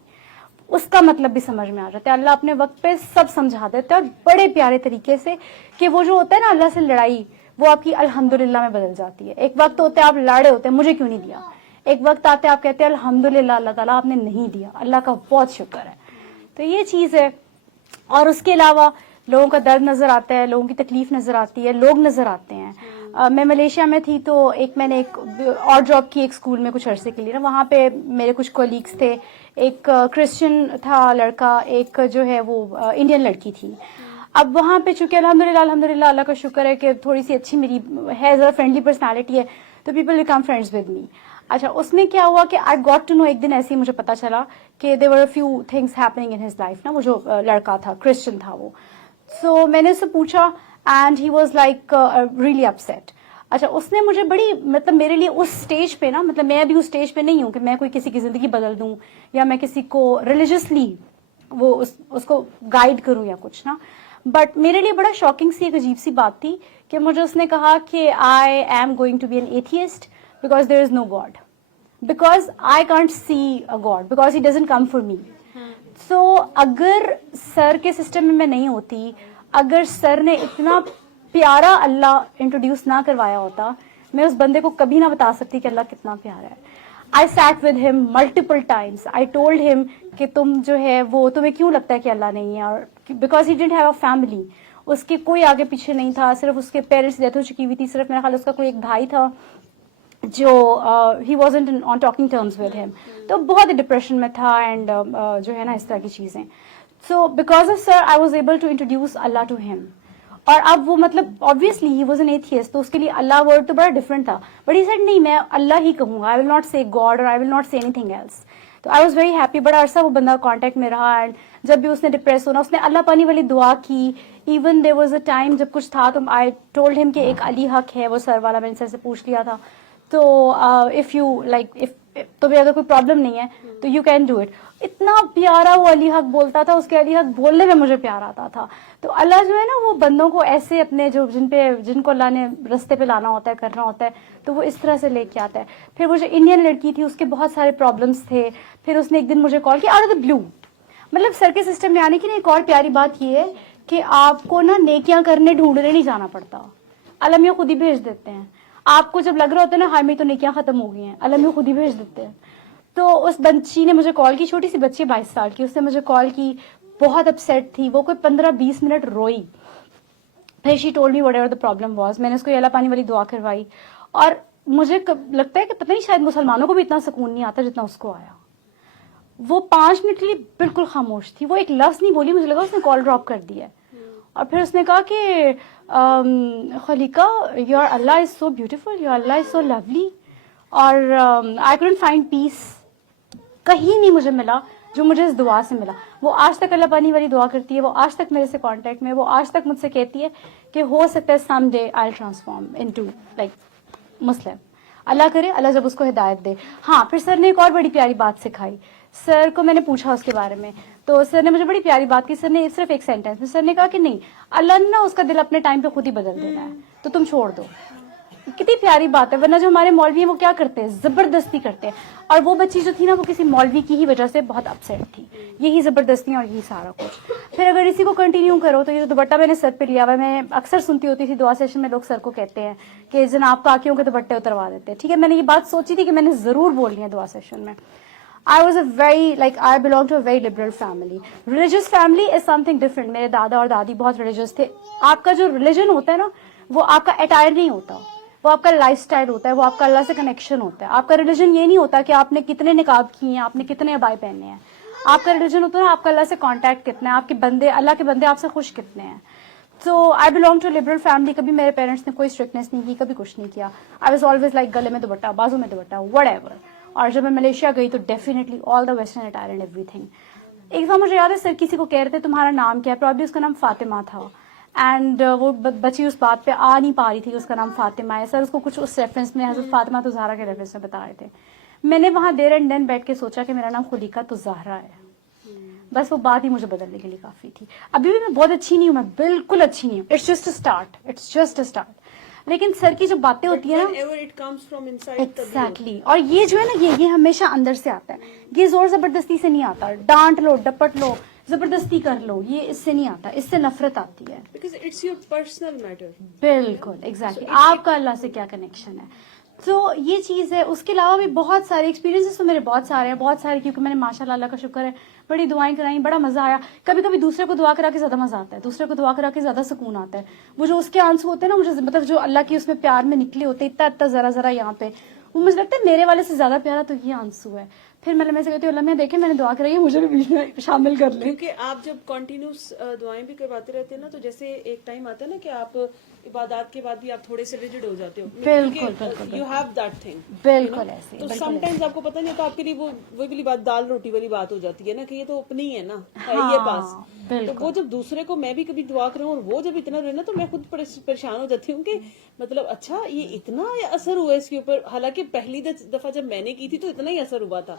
اس کا مطلب بھی سمجھ میں آ جاتا ہے. اللہ اپنے وقت پہ سب سمجھا دیتا ہے, اور بڑے پیارے طریقے سے, کہ وہ جو ہوتا ہے نا اللہ سے لڑائی, وہ آپ کی الحمدللہ میں بدل جاتی ہے. ایک وقت ہوتا ہے آپ لڑے ہوتے ہیں مجھے کیوں نہیں دیا, ایک وقت آتے آپ کہتے ہیں الحمدللہ اللہ تعالیٰ آپ نے نہیں دیا, اللہ کا بہت شکر ہے. تو یہ چیز ہے. اور اس کے علاوہ لوگوں کا درد نظر آتا ہے, لوگوں کی تکلیف نظر آتی ہے, لوگ نظر آتے ہیں. میں ملیشیا میں تھی تو میں نے ایک اور جاب کی ایک اسکول میں کچھ عرصے کے لیے نا, وہاں پہ میرے کچھ کولیگس تھے. ایک کرسچن تھا لڑکا, ایک جو ہے وہ انڈین لڑکی تھی. اب وہاں پہ چونکہ الحمدللہ اللہ کا شکر ہے کہ تھوڑی سی اچھی میری ہے, ذرا فرینڈلی پرسنالٹی ہے, تو people become friends with me. اچھا اس میں کیا ہوا کہ آئی گاٹ ٹو نو, ایک دن ایسے ہی مجھے پتا چلا کہ there were few things happening in his life نا. وہ جو لڑکا تھا کرسچن تھا وہ. سو میں نے اس سے پوچھا and he was like really upset. اچھا اس نے مجھے بڑی مطلب میرے لیے اس اسٹیج پہ نا, مطلب میں ابھی اس اسٹیج پہ نہیں ہوں کہ میں کوئی کسی کی زندگی بدل دوں یا میں کسی کو ریلیجسلی وہ اس کو گائیڈ کروں یا کچھ نا. بٹ میرے لیے بڑا شاکنگ سی ایک عجیب سی بات تھی کہ مجھے اس نے کہا کہ I am going to be an atheist because there is no God, because I can't see a god, because he doesn't come for me. So اگر سر کے سسٹم میں نہیں ہوتی, اگر سر نے اتنا پیارا اللہ انٹروڈیوس نہ کروایا ہوتا, میں اس بندے کو کبھی نہ بتا سکتی کہ اللہ کتنا پیارا ہے. I sat with him multiple times. I told him کہ تم جو ہے وہ تمہیں کیوں لگتا ہے کہ اللہ نہیں ہے, اور because he didn't have a family. اس کے کوئی آگے پیچھے نہیں تھا, صرف اس کے پیرنٹس ڈیتھ ہو چکی ہوئی تھی, صرف میرا خیال اس کا کوئی ایک بھائی تھا جو he wasn't on talking terms with him. تو بہت ڈپریشن میں تھا اینڈ جو ہے نا اس طرح کی چیزیں. So because of sir I was able to introduce Allah to him. اور اب وہ مطلب obviously he was an atheist, تو اس کے لیے اللہ ورڈ تو بڑا ڈفرنٹ تھا, بٹ he said نہیں میں اللہ ہی کہوں گا, I will not say God or I will not say anything else. تو I was very happy. بڑا عرصہ وہ بندہ کانٹیکٹ میں رہا, اینڈ جب بھی اس نے ڈپریس ہونا اس نے اللہ پانی والی دعا کی. Even there was a time جب کچھ تھا تو I told him کہ ایک علی حق ہے وہ سر والا, میں نے سر سے پوچھ لیا تھا. تو if you like if تمہیں اگر کوئی پرابلم نہیں ہے تو یو کین ڈو اٹ. اتنا پیارا وہ علی حق بولتا تھا, اس کے علی حق بولنے میں مجھے پیار آتا تھا. تو اللہ جو ہے نا وہ بندوں کو ایسے اپنے جو جن کو اللہ نے رستے پہ لانا ہوتا ہے, کرنا ہوتا ہے, تو وہ اس طرح سے لے کے آتا ہے. پھر وہ جو انڈین لڑکی تھی اس کے بہت سارے پرابلمس تھے, پھر اس نے ایک دن مجھے کال کیا آؤٹ آف دا بلو. مطلب سر کے سسٹم میں آنے کی نا ایک اور پیاری بات یہ ہے کہ آپ کو نا نیکیاں کرنے ڈھونڈنے نہیں جانا پڑتا, اللہ میاں خود ہی بھیج دیتے ہیں. آپ کو جب لگ رہا ہوتا ہے نا ہاں میری تو نیکیاں ختم ہو گئی ہیں, اللہ میاں خود ہی بھیج دیتے ہیں. تو اس بچی نے مجھے کال کی, چھوٹی سی بچی 22 سال کی, اس نے مجھے کال کی, بہت اپسیٹ تھی وہ, کوئی 15-20 منٹ روئی. پھر she told me what ever the problem was. میں نے اس کو اللہ پانی والی دعا کروائی, اور مجھے لگتا ہے کہ پتہ نہیں شاید مسلمانوں کو بھی اتنا سکون نہیں آتا جتنا اس کو آیا. وہ 5 منٹ کے لیے بالکل خاموش تھی, وہ ایک لفظ نہیں بولی, مجھے لگا اس نے کال ڈراپ کر دی ہے. اور پھر اس نے کہا کہ Khaliqa your Allah is so beautiful, your Allah is so lovely, اور آئی کوڈنٹ فائنڈ پیس, کہیں نہیں مجھے ملا جو مجھے اس دعا سے ملا. وہ آج تک اللہ پانی والی دعا کرتی ہے, وہ آج تک میرے سے کانٹیکٹ میں, وہ آج تک مجھ سے کہتی ہے کہ ہو سکتا ہے some day I transform into like Muslim. اللہ کرے, اللہ جب اس کو ہدایت دے. ہاں پھر سر نے ایک اور بڑی پیاری بات سکھائی. سر کو میں نے پوچھا اس کے بارے میں, تو سر نے مجھے بڑی پیاری بات کی. سر نے صرف ایک سینٹینس میں سر نے کہا کہ نہیں, اللہ نے نا اس کا دل اپنے ٹائم پہ خود ہی بدل دینا ہے, تو تم چھوڑ دو. کتنی پیاری بات ہے, ورنہ جو ہمارے مولوی ہیں وہ کیا کرتے ہیں, زبردستی کرتے ہیں. اور وہ بچی جو تھی نا وہ کسی مولوی کی ہی وجہ سے بہت اپسیٹ تھی, یہی زبردستی اور یہی سارا کچھ. پھر اگر اسی کو کنٹینیو کرو تو یہ جو دوپٹہ میں نے سر پہ لیا ہوا ہے, میں اکثر سنتی ہوتی تھی دعا سیشن میں لوگ سر کو کہتے ہیں کہ جناب کاکیوں کے دوپٹے اتروا دیتے ہیں. ٹھیک ہے, میں نے یہ بات سوچی تھی کہ میں نے ضرور بولنی ہے دعا سیشن میں. I was a very I belong to a very liberal family. Religious family is something different. میرے دادا اور دادی بہت ریلیجیس تھے. آپ کا جو ریلیجن ہوتا ہے نا وہ آپ کا اٹائر نہیں ہوتا, وہ آپ کا لائف اسٹائل ہوتا ہے, وہ آپ کا اللہ سے کنیکشن ہوتا ہے. آپ کا ریلیجن یہ نہیں ہوتا کہ آپ نے کتنے نقاب کیے ہیں, آپ نے کتنے عبائے پہنے ہیں. آپ کا ریلیجن ہوتا ہے آپ کا اللہ سے کانٹیکٹ کتنا ہے, آپ کے بندے, اللہ کے بندے آپ سے خوش کتنے ہیں. So I belong to liberal family. کبھی میرے پیرنٹس نے کوئی اسٹرکٹنیس نہیں کی, کبھی کچھ نہیں کیا. آئی واز آلویز لائک گلے میں دوپٹہ, بازو میں دوپٹہ, وٹ ایور. اور جب میں ملیشیا گئی تو definitely all the western attire and every thing. ایک دفعہ مجھے یاد ہے سر کسی کو کہہ رہے تھے تمہارا نام کیا ہے, پرابلی اس کا نام فاطمہ تھا, اینڈ وہ بچی اس بات پہ آ نہیں پا رہی تھی کہ اس کا نام فاطمہ ہے. سر اس کو کچھ اس ریفرنس میں حضرت فاطمہ تو زہرا کے ریفرنس میں بتا رہے تھے. میں نے وہاں دیر اینڈ دین بیٹھ کے سوچا کہ میرا نام خلیقہ تو زہرا ہے. بس وہ بات ہی مجھے بدلنے کے لیے کافی تھی. ابھی بھی میں بہت اچھی نہیں ہوں, میں بالکل اچھی نہیں ہوں. It's just a start, it's just a start. لیکن سر کی جو باتیں ہوتی ہیں نا ایگزیکٹلی, اور یہ جو ہے نا یہ ہمیشہ اندر سے آتا ہے. یہ زور زبردستی سے نہیں آتا, ڈانٹ لو ڈپٹ لو زبردستی کر لو, یہ اس سے نہیں آتا, اس سے نفرت آتی ہے. Because it's your personal matter. بالکل ایگزیکٹلی, آپ کا اللہ سے کیا کنیکشن ہے. تو یہ چیز ہے. اس کے علاوہ بھی بہت سارے ایکسپیرینسز تو میرے بہت سارے ہیں, بہت سارے, کیونکہ میں نے ماشاء اللہ اللہ کا شکر ہے بڑی دعائیں کرائیں, بڑا مزہ آیا. کبھی کبھی دوسرے کو دعا کرا کے زیادہ مزہ آتا ہے, دوسرے کو دعا کرا کے زیادہ سکون آتا ہے. وہ جو اس کے آنسو ہوتے ہیں نا, مجھے مطلب جو اللہ کی اس میں پیار میں نکلے ہوتے اتنا ذرا ذرا یہاں پہ, وہ مجھے لگتا ہے میرے والے سے زیادہ پیارا تو یہ آنسو ہے. پھر میں اللہ سے کہتی ہوں اللہ میں دیکھیں میں نے دعا کرائی ہے مجھے بھی بیچ میں شامل کر لیں. کیونکہ آپ جب کنٹینیوس دعائیں بھی کرواتے رہتے ہیں نا تو جیسے ایک ٹائم آتا ہے نا کہ آپ عبادات کے بعد بھی آپ تھوڑے سے ریجڈ ہو جاتے ہو. بالکل یو ہیو دیٹ تھنگ. بالکل ایسے تو سم ٹائمز آپ کو پتہ نہیں ہوتا آپ کے لیے وہ والی بات دال روٹی والی بات ہو جاتی ہے نا کہ یہ تو اپنی ہے نا ہے یہ پاس. تو وہ جب دوسرے کو میں بھی کبھی دعا کروں اور وہ جب اتنا رہے نا تو میں خود پریشان ہو جاتی ہوں کہ مطلب اچھا یہ اتنا اثر ہوا اس کے اوپر. حالانکہ پہلی دفعہ جب میں نے کی تھی تو اتنا ہی اثر ہوا تھا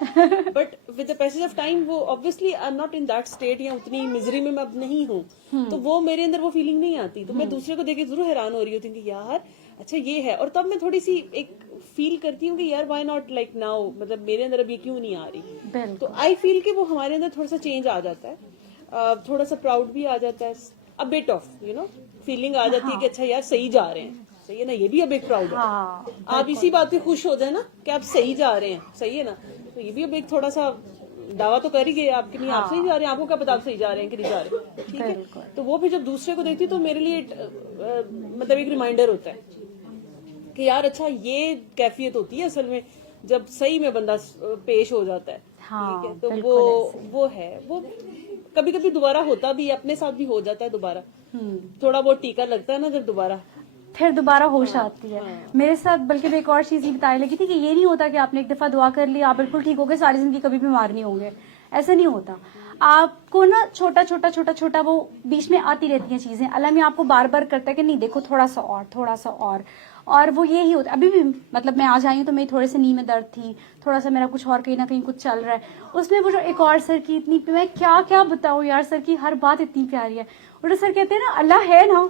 but with the passage of time وہ obviously I'm not in that state یا اتنی مزری میں اب نہیں ہوں تو وہ میرے اندر وہ فیلنگ نہیں آتی. تو میں دوسرے کو دیکھ کے ضرور حیران ہو رہی ہوتی ہوں کہ یار اچھا یہ ہے. اور تب میں تھوڑی سی ایک فیل کرتی ہوں کہ یار وائی ناٹ لائک ناؤ مطلب میرے اندر اب یہ کیوں نہیں آ رہی. تو آئی فیل کہ وہ ہمارے اندر تھوڑا سا چینج آ جاتا ہے, تھوڑا سا پراؤڈ بھی آ جاتا ہے, a bit of you know feeling آ جاتی ہے کہ اچھا یار صحیح جا رہے ہیں. صحیح ہے نا, یہ بھی اب ایک پراؤڈ ہے. آپ اسی بات پہ خوش ہو جائیں نا کہ آپ صحیح جا رہے ہیں, صحیح ہے نا, تو یہ بھی اب ایک تھوڑا سا دعویٰ تو کر ہی گئے آپ کہ نہیں آپ صحیح جا رہے ہیں, آپ کو کیا پتا آپ صحیح جا رہے ہیں کہ نہیں جا رہے. ٹھیک ہے, تو وہ بھی جب دوسرے کو دیکھتی تو میرے لیے مطلب ایک ریمائنڈر ہوتا ہے کہ یار اچھا یہ کیفیت ہوتی ہے اصل میں جب صحیح میں بندہ پیش ہو جاتا ہے. ٹھیک ہے, تو وہ ہے, وہ کبھی کبھی دوبارہ ہوتا بھی اپنے ساتھ بھی ہو جاتا ہے دوبارہ, تھوڑا بہت ٹیکا لگتا ہے نا جب دوبارہ پھر دوبارہ ہوش آتی ہے. میرے ساتھ بلکہ میں ایک اور چیز یہ بتانے لگی تھی کہ یہ نہیں ہوتا کہ آپ نے ایک دفعہ دعا کر لی آپ بالکل ٹھیک ہو گئے ساری زندگی کبھی بیمار نہیں ہوں گے, ایسا نہیں ہوتا. آپ کو نا چھوٹا چھوٹا چھوٹا چھوٹا وہ بیچ میں آتی رہتی ہیں چیزیں, اللہ میں آپ کو بار بار کرتا ہے کہ نہیں دیکھو تھوڑا سا اور تھوڑا سا اور وہ یہی ہوتا ہے. ابھی بھی مطلب میں آج آئی ہوں تو میری تھوڑے سے نی میں درد تھی, تھوڑا سا میرا کچھ اور کہیں نہ کہیں کچھ چل رہا ہے. اس میں وہ جو ایک اور سر کی اتنی میں کیا بتاؤں یار, سر کی ہر بات اتنی پیاری ہے. اور جو سر کہتے ہیں نا اللہ ہے نا,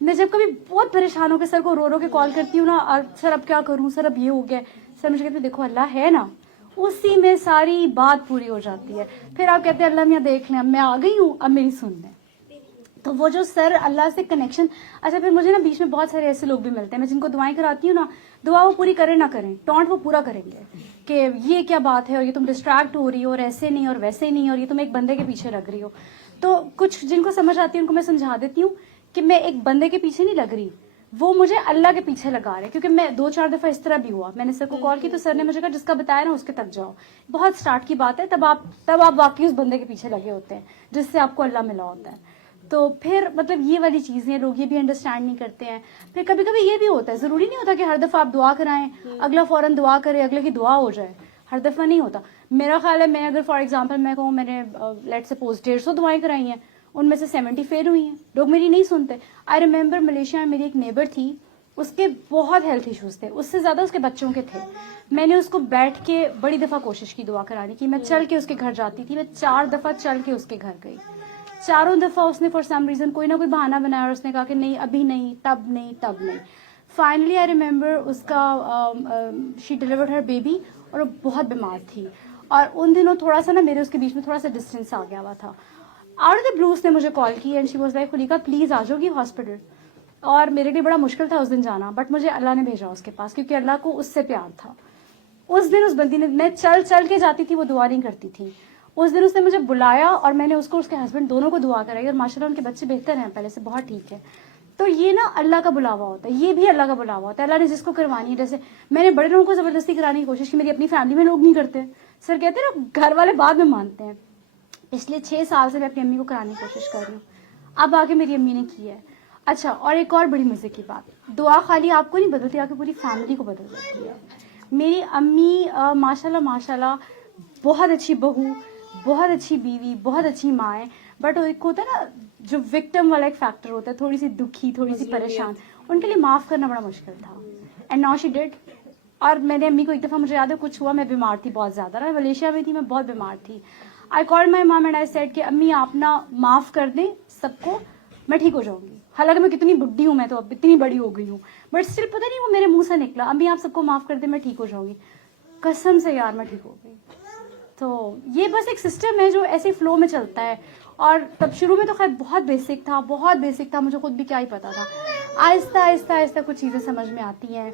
میں جب کبھی بہت پریشان ہو کے سر کو رو کے کال کرتی ہوں نا, اور سر اب کیا کروں, سر اب یہ ہو گیا, سر مجھے کہتے ہیں دیکھو اللہ ہے نا, اسی میں ساری بات پوری ہو جاتی ہے. پھر آپ کہتے ہیں اللہ میاں دیکھ لیں اب میں آ گئی ہوں اب میری سن لیں. تو وہ جو سر اللہ سے کنیکشن. اچھا پھر مجھے نا بیچ میں بہت سارے ایسے لوگ بھی ملتے ہیں میں جن کو دعائیں کراتی ہوں نا, دعا وہ پوری کریں نہ کریں ٹونٹ وہ پورا کریں گے کہ یہ کیا بات ہے, اور یہ تم ڈسٹریکٹ ہو رہی ہو, اور ایسے نہیں اور ویسے نہیں, اور یہ تم ایک بندے کے پیچھے لگ رہی ہو. تو کچھ جن کو سمجھ آتی ہے ان کو میں سمجھا دیتی ہوں کہ میں ایک بندے کے پیچھے نہیں لگ رہی, وہ مجھے اللہ کے پیچھے لگا رہے. کیونکہ میں 2-4 دفعہ اس طرح بھی ہوا, میں نے سر کو کال کی تو سر نے مجھے کہا جس کا بتایا نا اس کے تک جاؤ. بہت سٹارٹ کی بات ہے, تب آپ واقعی اس بندے کے پیچھے لگے ہوتے ہیں جس سے آپ کو اللہ ملا ہوتا ہے. تو پھر مطلب یہ والی چیزیں لوگ یہ بھی انڈرسٹینڈ نہیں کرتے ہیں. پھر کبھی کبھی یہ بھی ہوتا ہے, ضروری نہیں ہوتا کہ ہر دفعہ آپ دعا کرائیں اگلا فوراً دعا کرے اگلے کی دعا ہو جائے, ہر دفعہ نہیں ہوتا. میرا خیال ہے میں اگر فار ایگزامپل میں کہوں میں نے لیٹ سپوز 150 دعائیں کرائی ہیں, ان میں سے 70 فیل ہوئی ہیں, لوگ میری نہیں سنتے. آئی ریممبر ملیشیا میں میری ایک نیبر تھی, اس کے بہت ہیلتھ ایشوز تھے, اس سے زیادہ اس کے بچوں کے تھے. میں نے اس کو بیٹھ کے بڑی دفعہ کوشش کی دعا کرانے کی, میں چل کے اس کے گھر جاتی تھی, میں 4 دفعہ چل کے اس کے گھر گئی. چاروں دفعہ اس نے فار سم ریزن کوئی نہ کوئی بہانہ بنایا اور اس نے کہا کہ نہیں ابھی نہیں, تب نہیں, تب نہیں. فائنلی آئی ریممبر اس کا شی ڈیلیورڈ ہر بیبی, اور وہ بہت بیمار تھی. اور ان دنوں تھوڑا سا نا میرے اس کے بیچ میں تھوڑا سا ڈسٹینس آ گیا ہوا تھا. آؤٹ آف دا بلو اس نے مجھے کال کی and she was like Khaliqa please آ جاؤ گی ہاسپٹل. اور میرے لیے بڑا مشکل تھا اس دن جانا, بٹ مجھے اللہ نے بھیجا اس کے پاس کیونکہ اللہ کو اس سے پیار تھا. اس دن اس بندی نے, میں چل کے جاتی تھی, وہ دعا نہیں کرتی تھی. اس دن اس نے مجھے بلایا اور میں نے اس کو اس کے ہسبینڈ دونوں کو دعا کرائی, اور ماشاء اللہ ان کے بچے بہتر ہیں پہلے سے, بہت ٹھیک ہے. تو یہ نا اللہ کا بلاوا ہوتا ہے, یہ بھی اللہ کا بلاوا ہوتا ہے. اللہ نے جس کو کروانی ہے, جیسے میں نے بڑے لوگوں کو زبردستی کرانے کی کوشش کی, میری اپنی فیملی میں لوگ نہیں کرتے. سر کہتے ہیں نا گھر والے بعد میں مانتے ہیں. پچھلے 6 سال سے میں اپنی امی کو کرانے کی کوشش کر رہی ہوں, اب آگے میری امی نے کی ہے. اچھا اور ایک اور بڑی مزے کی بات, دعا خالی آپ کو نہیں بدلتی, آپ کی پوری فیملی کو بدل دیتی ہے. میری امی ماشاء اللہ بہت اچھی بہو, بہت اچھی بیوی, بہت اچھی ماں ہے. بٹ ایک ہوتا ہے نا جو وکٹم والا ایک فیکٹر ہوتا ہے, تھوڑی سی دکھی, تھوڑی سی پریشان, ان کے لیے معاف کرنا بڑا مشکل تھا. And now she did. اور میں نے امی کو ایک دفعہ, مجھے یاد ہے کچھ ہوا, میں بیمار تھی بہت زیادہ, میں ملیشیا میں تھی, میں بہت بیمار تھی. I called my mom and I said کہ امی آپ نا معاف کر دیں سب کو, میں ٹھیک ہو جاؤں گی. حالانکہ میں کتنی بڈھی ہوں, میں تو اب اتنی بڑی ہو گئی ہوں, بٹ اسٹل پتہ نہیں وہ میرے منہ سے نکلا, امی آپ سب کو معاف کر دیں میں ٹھیک ہو جاؤں گی. قسم سے یار میں ٹھیک ہو گئی. تو یہ بس ایک سسٹم ہے جو ایسے فلو میں چلتا ہے. اور تب شروع میں تو خیر بہت بیسک تھا, مجھے خود بھی کیا ہی پتا تھا. آہستہ آہستہ کچھ چیزیں سمجھ میں آتی ہیں,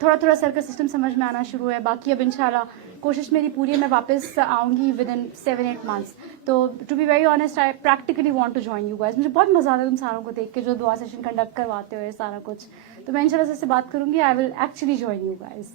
تھوڑا سر کا سسٹم سمجھ میں آنا شروع ہے. باقی اب انشاءاللہ کوشش میری پوری ہے, میں واپس آؤں گی ود ان 7-8 months. تو to be very honest I practically want to join you guys. مجھے بہت مزہ آتا ہے تم ساروں کو دیکھ کے, جو دعا سیشن کنڈکٹ کرواتے ہو سارا کچھ. تو میں انشاءاللہ سے بات کروں گی, I will actually join you guys.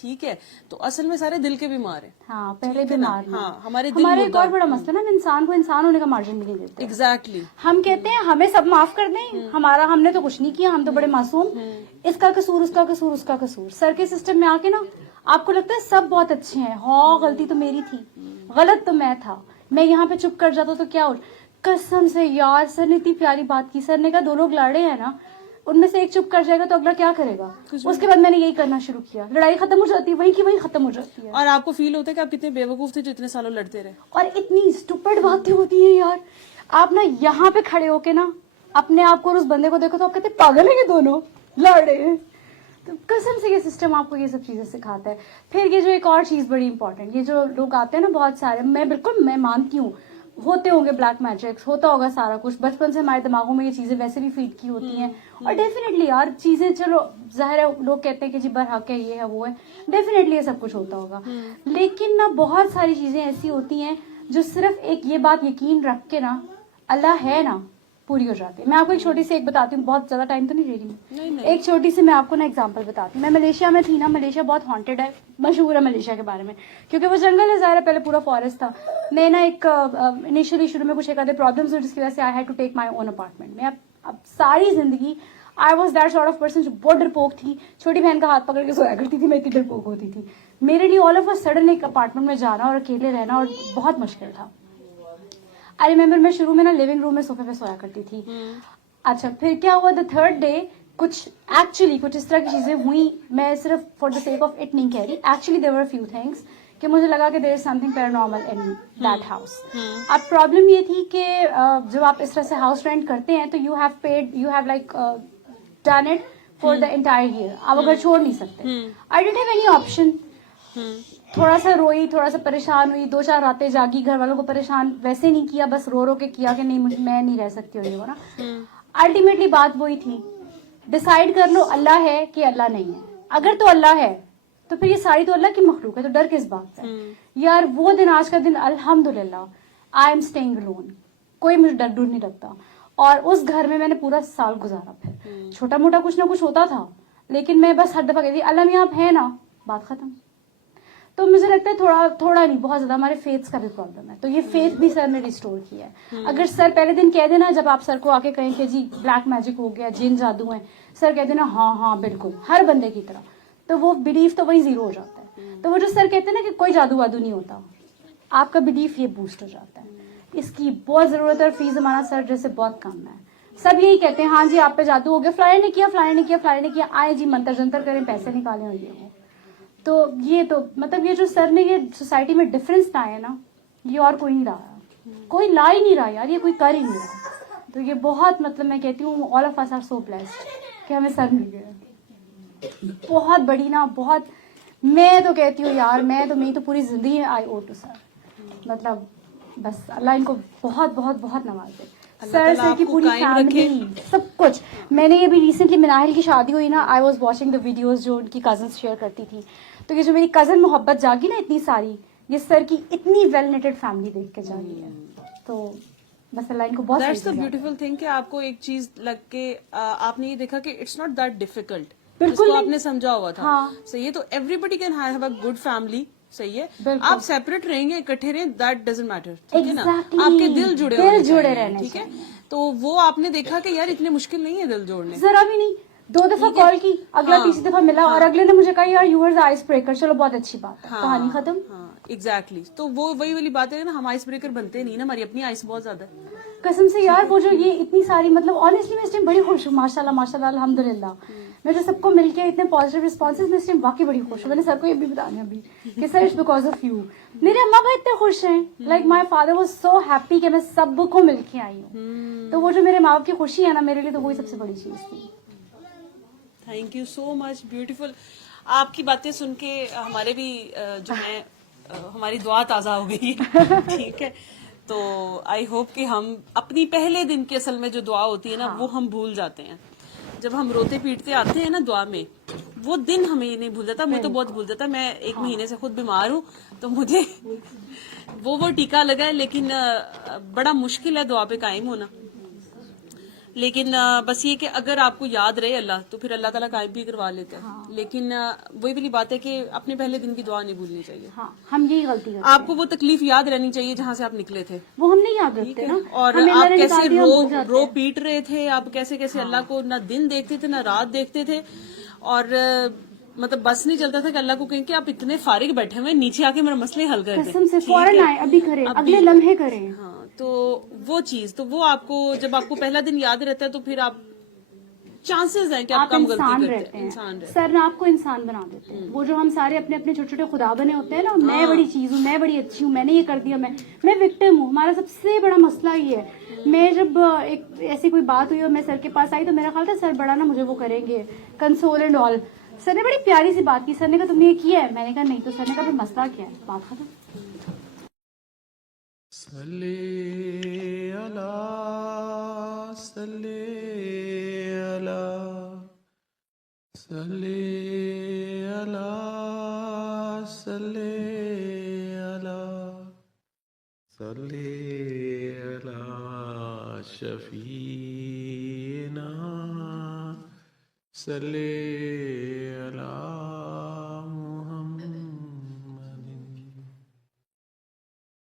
ٹھیک ہے, تو اصل میں سارے دل کے بیمار ہیں. ہاں پہلے بیمار ہیں. ہاں ہمارے دل ہمارا ایک اور بڑا مسئلہ نا, ہم انسان کو انسان ہونے کا مارجن بھی نہیں دیتے. ایگزیکٹلی. ہم کہتے ہیں ہمیں سب معاف کر دیں, ہم نے تو کچھ نہیں کیا, ہم تو بڑے معصوم, اس کا قصور, اس کا قصور, اس کا قصور. سر کے سسٹم میں آ کے نا آپ کو لگتا ہے سب بہت اچھے ہیں, ہاں غلطی تو میری تھی, غلط تو میں تھا, میں یہاں پہ چپ کر جاتا تو کیا ہو. قسم سے یار سر نے اتنی پیاری بات کی. سر نے کہا 2 لوگ لڑے ہیں نا, ان میں سے ایک چپ کر جائے گا تو اگلا کیا کرے گا. اس کے بعد میں نے یہی کرنا شروع کیا, لڑائی ختم ہو جاتی ہے, وہیں کی وہیں ختم ہو جاتی ہے. اور آپ کو فیل ہوتا ہے کہ آپ کتنے بیوقوف تھے جو اتنے سالوں لڑتے رہے. اور اتنی اسٹوپڈ باتیں ہوتی ہیں یار. آپ نا یہاں پہ کھڑے ہو کے نا اپنے آپ کو اور اس بندے کو دیکھو تو آپ کہتے ہیں پاگل ہیں یہ دونوں, لڑ رہے ہیں. تو قسم سے یہ سسٹم آپ کو یہ سب چیزیں سکھاتا ہے. پھر یہ جو ایک اور چیز بڑی امپورٹنٹ, یہ جو لوگ آتے ہیں نا بہت سارے, میں مانتی ہوں ہوتے ہوں گے بلیک میجکس, ہوتا ہوگا سارا کچھ, بچپن سے ہمارے دماغوں میں یہ چیزیں ویسے بھی فیڈ کی ہوتی ہیں. اور ڈیفینیٹلی یار چیزیں, چلو ظاہر ہے لوگ کہتے ہیں کہ جی برحق ہے, یہ ہے وہ ہے, ڈیفینیٹلی یہ سب کچھ ہوتا ہوگا. لیکن نا بہت ساری چیزیں ایسی ہوتی ہیں جو صرف ایک یہ بات یقین رکھ کے نا اللہ ہے نا پوری ہو جاتی ہے. میں آپ کو ایک چھوٹی سی ایک بتاتی ہوں, بہت زیادہ ٹائم تو نہیں لے رہی میں, ایک چھوٹی سی میں آپ کو نا ایگزامپل بتاتی ہوں. میں ملیشیا میں تھی نا, ملیشیا بہت ہانٹیڈ ہے, مشہور ہے ملیشیا کے بارے میں کیونکہ وہ جنگل ہے, ظاہر ہے پہلے پورا فارسٹ تھا. میں نا ایک انیشلی شروع میں کچھ ایک آدھے پرابلمس ہوئی جس کی وجہ سے I had to take my own apartment. میں اب ساری زندگی I was that sort of person جو بہت ڈرپوک تھی, چھوٹی بہن کا ہاتھ پکڑ کے سویا کرتی تھی, میں اتنی ڈرپوک ہوتی تھی. میرے لیے آل آف اے سڈن ایک اپارٹمنٹ میں جانا اور اکیلے رہنا اور بہت مشکل تھا. آئی ریمبر میں شروع میں نا لیونگ روم میں صوفے پہ سویا کرتی تھی. اچھا پھر کیا ہوا, دا تھرڈ ڈے کچھ اس طرح کی چیزیں ہوئی. میں صرف for the sake of it نہیں کہہ رہی, actually there were few things کہ مجھے لگا کہ there is something paranormal in that house. اب پرابلم یہ تھی کہ جب آپ اس طرح سے ہاؤس رینٹ کرتے ہیں تو you have like done it for the entire year, آپ اگر چھوڑ نہیں سکتے. I don't have any option. تھوڑا سا روئی, تھوڑا سا پریشان ہوئی, 2-4 راتیں جاگی, گھر والوں کو پریشان ویسے نہیں کیا, بس رو کے کیا کہ نہیں میں نہیں رہ سکتی, اور یہ نا الٹیمیٹلی بات وہی تھی, ڈسائڈ کر لو اللہ ہے کہ اللہ نہیں ہے. اگر تو اللہ ہے تو پھر یہ ساری تو اللہ کی مخلوق ہے, تو ڈر کس بات سے یار. وہ دن آج کا دن الحمدللہ آئی ایم اسٹیئنگ الون, کوئی مجھے ڈر نہیں لگتا. اور اس گھر میں نے پورا سال گزارا. پھر چھوٹا موٹا کچھ نہ کچھ ہوتا تھا, لیکن میں بس ہر دفعہ کہتی اللہ میں آپ ہیں نا, بات ختم. تو مجھے لگتا ہے تھوڑا نہیں بہت زیادہ ہمارے فیتھس کا بھی پرابلم ہے. تو یہ فیتھ بھی سر نے ریسٹور کیا ہے. اگر سر پہلے دن کہہ دینا, جب آپ سر کو آ کے کہیں کہ جی بلیک میجک ہو گیا, جن جادو ہیں, سر کہہ دینا ہاں بالکل ہر بندے کی طرح, تو وہ بلیف تو وہی زیرو ہو جاتا ہے. تو وہ جو سر کہتے ہیں نا کہ کوئی جادو وادو نہیں ہوتا, آپ کا بلیف یہ بوسٹ ہو جاتا ہے. اس کی بہت ضرورت ہے, اور فی زمانہ سر جیسے بہت کام ہے. سب یہی کہتے ہیں ہاں جی آپ پہ جادو ہو گیا, فلانے نے کیا, آئے جی منتر جنتر کریں, پیسے نکالیں اور یہ ہو. تو یہ تو مطلب یہ جو سر نے یہ سوسائٹی میں ڈفرینس لایا نا, یہ اور کوئی نہیں لایا, کوئی لا ہی نہیں رہا یار, یہ کوئی کر ہی نہیں رہا. تو یہ بہت مطلب میں کہتی ہوں all of us are so blessed کہ ہمیں سر مل گیا. بہت بڑی نا, بہت, میں تو کہتی ہوں یار, میں تو پوری زندگی آئی او ٹو سر. مطلب بس اللہ ان کو بہت بہت بہت نواز دے. سر کی پوری فیملی سب کچھ. میں نے یہ بھی ریسنٹلی مناہل کی شادی ہوئی نا, I was watching the videos جو ان کی کزنس شیئر کرتی تھی. تو یہ جو میری کزن محبت جاگی نا اتنی ساری, یہ سر کی اتنی ویل نیٹڈ فیملی دیکھ کے جاگی ہے. تو بس اللہ ان کو بہت. دیٹس دا بیوٹیفل تھنگ کہ آپ کو ایک چیز لگ کے آپ نے یہ دیکھا کہ اٹس ناٹ دیٹ ڈیفیکلٹ, جس کو آپ نے سمجھا ہوا تھا. صحیح ہے, تو everybody can have a good family. صحیح ہے, آپ سیپریٹ رہیں گے, اکٹھے رہیں, دیٹ ڈزنٹ میٹر. ٹھیک ہے نا, آپ کے دل جڑے رہنے. ٹھیک ہے, تو وہ آپ نے دیکھا کہ یار اتنے مشکل نہیں ہے دل جوڑنے, ذرا بھی نہیں. 2 دفعہ کال کی, اگلا تیسری دفعہ ملا, اور اگلے نے مجھے کہا یار یو آر آئس بریکر, چلو بہت اچھی بات ہے, کہانی ختم. ایگزیکٹلی. تو وہ وہی والی بات ہے نا, ہم آئس بریکر بنتے نہیں نا, ہماری اپنی آئس بہت زیادہ ہے. قسم سے یار, وہ جو یہ اتنی ساری, مطلب آنیسٹلی میں اس ٹائم بڑی خوش ہوں, ماشاء اللہ الحمدللہ. میں جو سب کو مل کے اتنے پازیٹیو رسپانسز, میں اس ٹائم واقعی بڑی خوش ہوں. میں نے سر کو یہ بھی بتایا ابھی کہ sir it's because of you. میرے اماں ابا اتنے خوش ہیں, like my father was so happy کہ میں سب کو مل کے آئی ہوں. تو وہ جو میرے ماں باپ کی خوشی ہے نا, میرے لیے تو وہی سب سے بڑی چیز تھی. Thank you so much, beautiful. آپ کی باتیں سن کے ہمارے بھی جو ہے ہماری دعا تازہ ہو گئی. ٹھیک ہے, تو آئی ہوپ کہ ہم اپنی پہلے دن کی اصل میں جو دعا ہوتی ہے نا, وہ ہم بھول جاتے ہیں. جب ہم روتے پیٹتے آتے ہیں نا دعا میں, وہ دن ہمیں نہیں بھول جاتا. میں تو بہت بھول جاتا, میں 1 مہینے سے خود بیمار ہوں, تو مجھے وہ ٹیکا لگا ہے, لیکن بڑا مشکل ہے دعا پہ قائم ہونا. لیکن بس یہ کہ اگر آپ کو یاد رہے اللہ تو پھر اللہ تعالیٰ قائم بھی کروا لیتا ہے. لیکن وہی والی بات ہے کہ اپنے پہلے دن کی دعا نہیں بھولنی چاہیے. ہاں ہم یہی غلطی کرتے آپ کو وہ تکلیف یاد رہنی چاہیے جہاں سے آپ نکلے تھے, وہ ہم نہیں یاد رکھتے نا, اور ہمیں اللہ آپ نے کیسے نکال دیا ہم بھول جاتے رو ہیں. پیٹ رہے تھے, آپ کیسے کیسے اللہ کو نہ دن دیکھتے تھے نہ رات دیکھتے تھے, اور مطلب بس نہیں چلتا تھا کہ اللہ کو کہیں کہ آپ اتنے فارغ بیٹھے ہوئے نیچے آ کے میرا مسئلے حل کر دیں. قسم سے فوراً آئے, ابھی کریں, اگلے لمحے کریں. ہاں تو وہ چیز تو وہ آپ کو جب آپ کو پہلا دن یاد رہتا ہے تو پھر آپ چانسز ہیں کہ آپ کم غلطی انسان کرتے رہتے ہیں. انسان ہیں, رہتے سر نے آپ کو انسان بنا دیتے ہیں. وہ جو ہم سارے اپنے اپنے چھوٹے چھوٹے خدا بنے ہوتے ہیں نا, میں بڑی چیز ہوں, میں بڑی اچھی ہوں, میں نے یہ کر دیا, میں وکٹم ہوں. ہمارا سب سے بڑا مسئلہ یہ ہے. میں جب ایک ایسی کوئی بات ہوئی اور میں سر کے پاس آئی تو میرا خیال تھا سر بڑا نا مجھے وہ کریں گے کنسول اینڈ آل. سر نے بڑی پیاری سی بات کی, سر نے کہا تم نے یہ کیا ہے, میں نے کہا نہیں, تو سر نے کہا پھر مسئلہ کیا ہے, بات ختم. صلی اللہ صلی اللہ صلی اللہ صلی اللہ صلی اللہ شفیعنا صلی اللہ